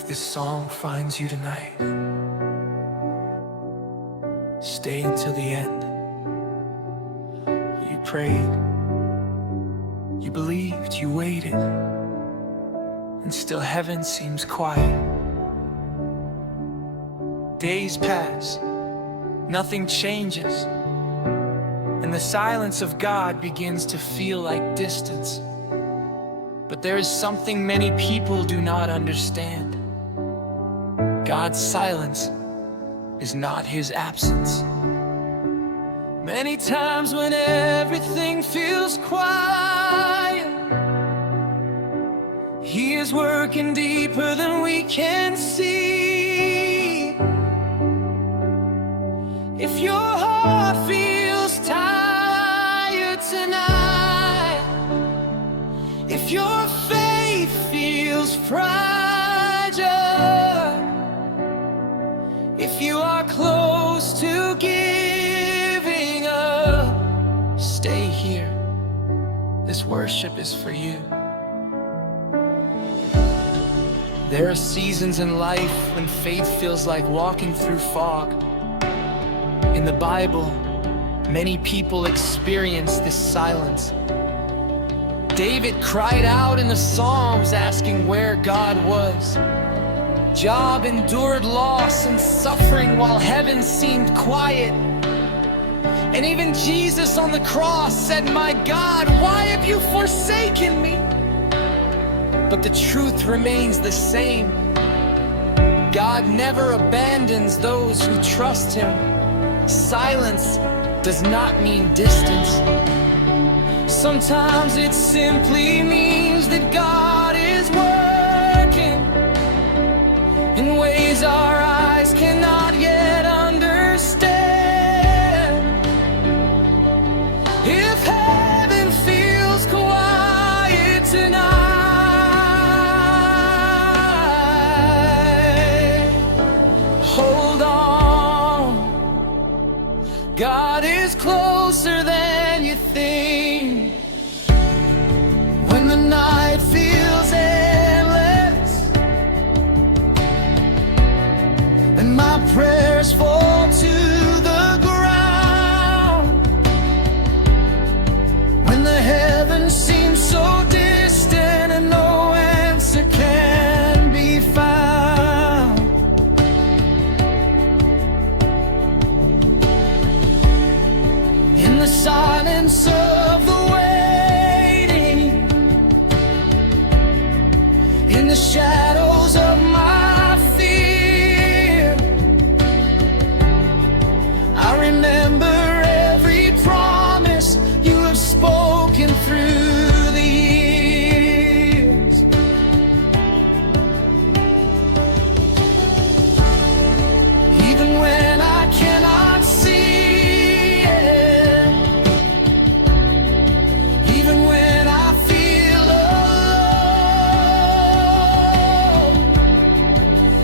If this song finds you tonight, stay until the end. You prayed, you believed, you waited, and still heaven seems quiet. Days pass, nothing changes, and the silence of God begins to feel like distance. But there is something many people do not understand. God's silence is not his absence. Many times when everything feels quiet, he is working deeper than we can see. If your heart feels tired tonight, if your faith feels fragile, if you are close to giving up, stay here. This worship is for you. There are seasons in life when faith feels like walking through fog. In the Bible, many people experience this silence. David cried out in the Psalms asking where God was. Job endured loss and suffering while heaven seemed quiet. And even Jesus on the cross said, "My God, why have you forsaken me?" But the truth remains the same. God never abandons those who trust him. Silence does not mean distance. Sometimes it simply means that God is working in ways our eyes cannot yet understand. If heaven feels quiet tonight, hold on. God is closer than you think. When the night feels endless and my prayers fall to the ground, when the heavens seem so distant and no answer can be found, in the silence of the waiting, in the shadows of my fear, I remember every promise you have spoken through the years. Even when I cannot see it, even when I feel alone,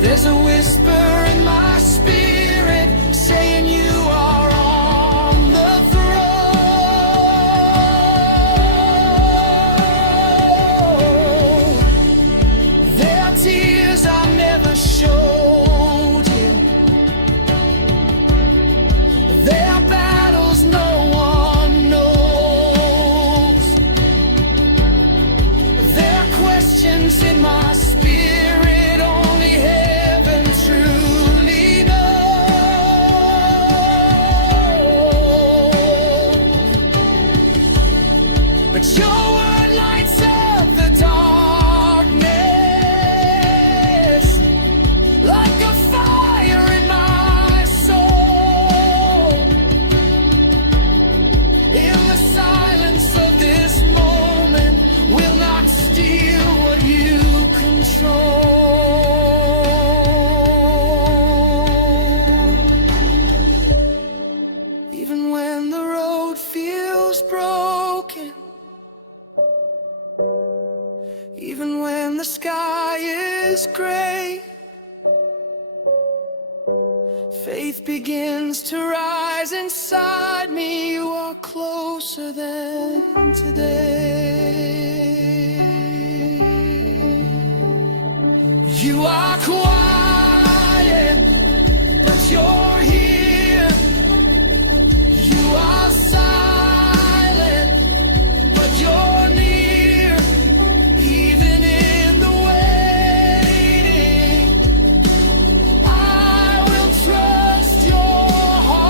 there's a whisper in my spirit saying you are on the throne. There are tears I never showed you. There are battles no one knows. There are questions in my spirit only heaven truly knows. But your word lights up the darkness like a fire in my soul. In the silence of this moment, will not steal what you control. Even when the road feels broken, even when the sky is gray, faith begins to rise inside me. You are closer than today. You are quiet, but you're here. You are silent, but you're near. Even in the waiting, I will trust your heart.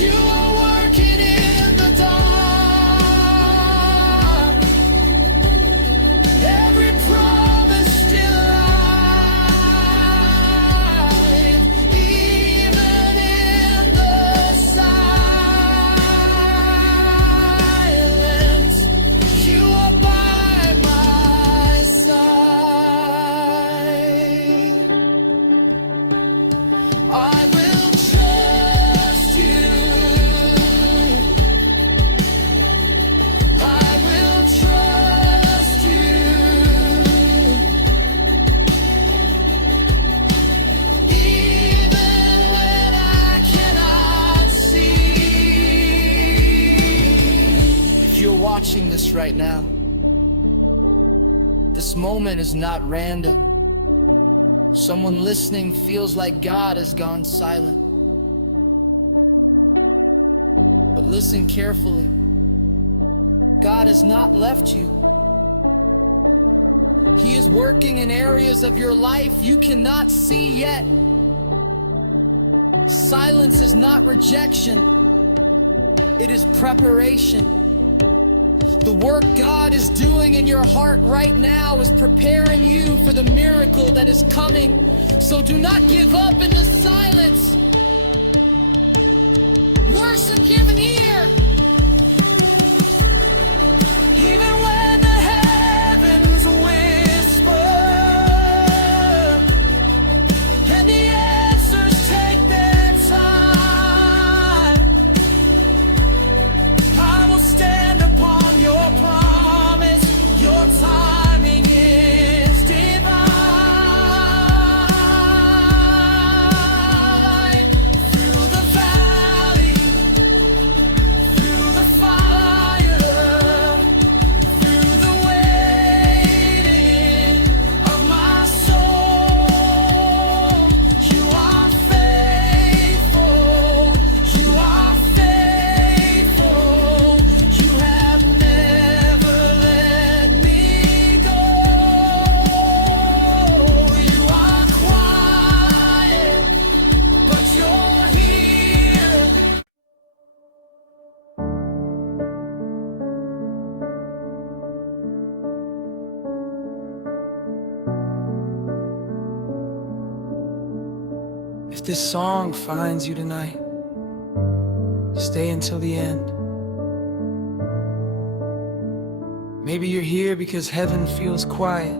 You are working in the dark. Every promise still alive. Even in the silence, you are by my side. I will trust you. I will trust you. Even when I cannot see. If you're watching this right now, this moment is not random. Someone listening feels like God has gone silent. But listen carefully. God has not left you. He is working in areas of your life you cannot see yet. Silence is not rejection. It is preparation. The work God is doing in your heart right now is preparing you for the miracle that is coming. So do not give up in the silence. Worship, give an ear. Even when the heavens whisper and the answers take their time, I will stand upon your promise. Your timing is divine. Through the valley, through the fire, through the waiting of my soul, you are faithful. You are faithful. You have never let me go. You are quiet, but you're here. If this song finds you tonight, stay until the end. Maybe you're here because heaven feels quiet.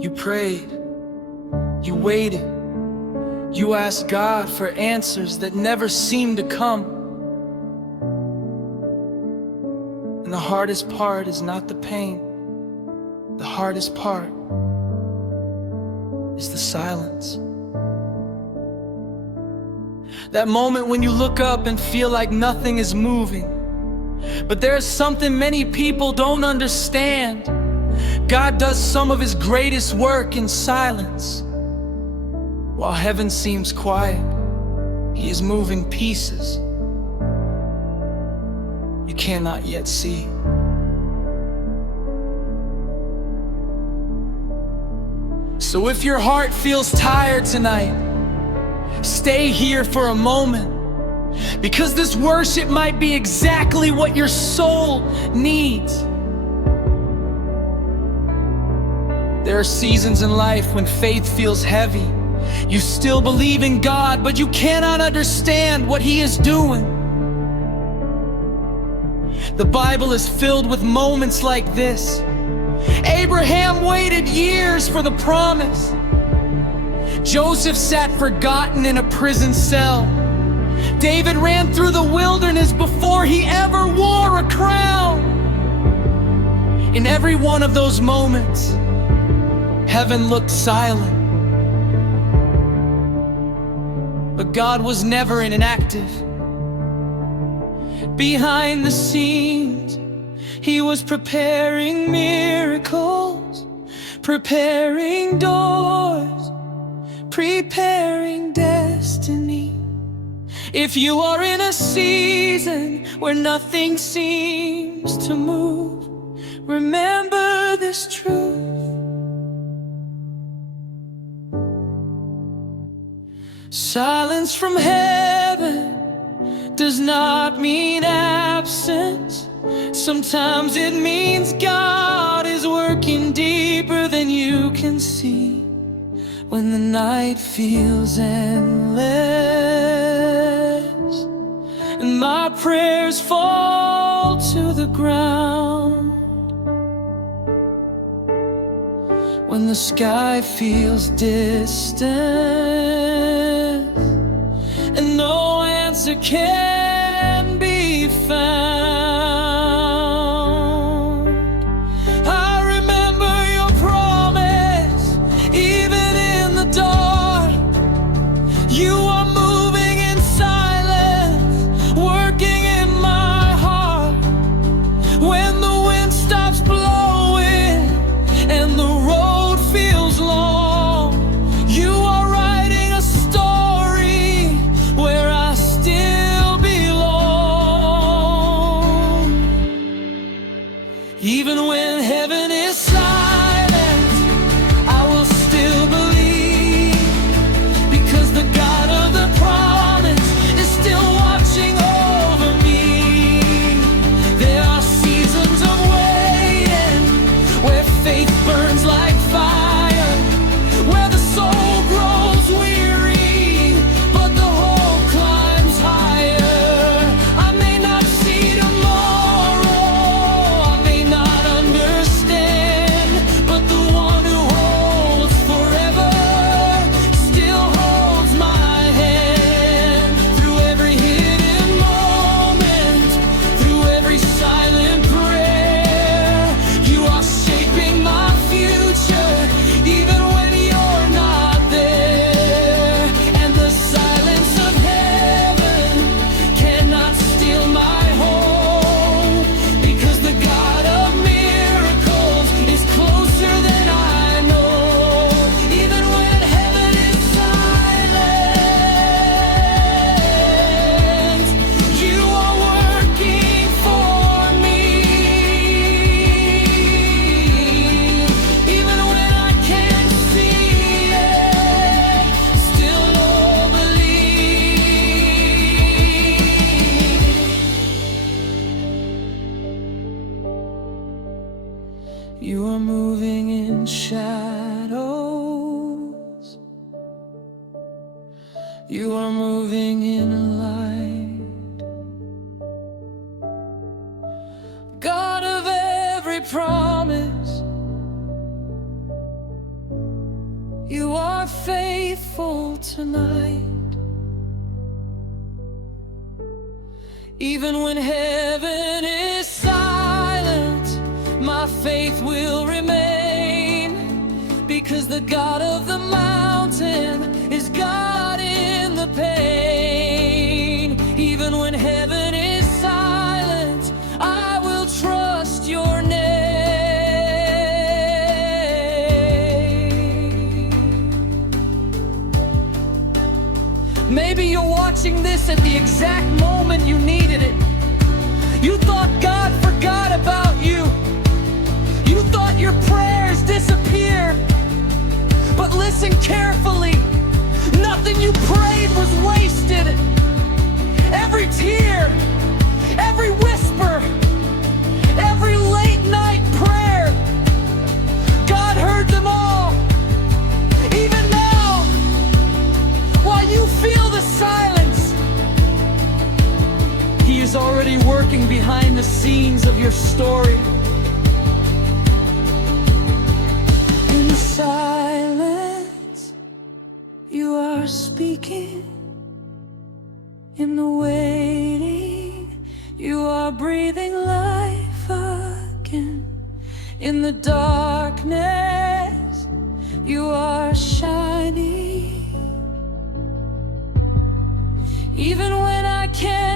You prayed, you waited, you asked God for answers that never seemed to come. And the hardest part is not the pain. The hardest part is the silence. That moment when you look up and feel like nothing is moving. But there's something many people don't understand. God does some of His greatest work in silence. While heaven seems quiet, He is moving pieces you cannot yet see. So if your heart feels tired tonight, stay here for a moment, because this worship might be exactly what your soul needs. There are seasons in life when faith feels heavy. You still believe in God, but you cannot understand what He is doing. The Bible is filled with moments like this. Abraham waited years for the promise. Joseph sat forgotten in a prison cell. David ran through the wilderness before he ever wore a crown. In every one of those moments, heaven looked silent. But God was never inactive. Behind the scenes, He was preparing miracles, preparing doors, preparing destiny. If you are in a season where nothing seems to move, remember this truth. Silence from heaven does not mean absence. Sometimes it means God is working deeper than you can see. When the night feels endless and my prayers fall to the ground, when the sky feels distant and no answer can be found, I remember your promise. Even in the dark, you are moving in silence, working in my heart. When the wind stops blowing and the road feels long, you are writing a story where I still belong. Even when heaven is silent, I will still believe, because the God of the promise is still watching over me. There are seasons of waiting where faith burns like fire, where the soul grows weary, but the hope climbs higher. I may not see tomorrow, I may not understand, but the one who holds forever still holds my hand. Through every hidden moment, through every silent prayer, you are shaping my future, even when you're not there. And the silence of heaven cannot steal my hope, because the God of miracles is closer than I know. Even when heaven is silent, you are working for me. Even when I can't see it, still I'll believe. You are moving in shadows, you are moving in light. God of every promise, you are faithful tonight. Even when heaven is silent, my faith will remain, because the God of the mountain is God in the pain. Even when heaven is silent, I will trust your name. Maybe you're watching this at the exact moment you needed it. You thought God forgot about you. You thought your prayers disappeared. But listen carefully. Nothing you prayed was wasted. Every tear, every whisper, every late night prayer, God heard them all. Even now, while you feel the silence, He is already working behind the scenes of your story. In silence, you are speaking. In the waiting, you are breathing life again. In the darkness, you are shining. Even when I can't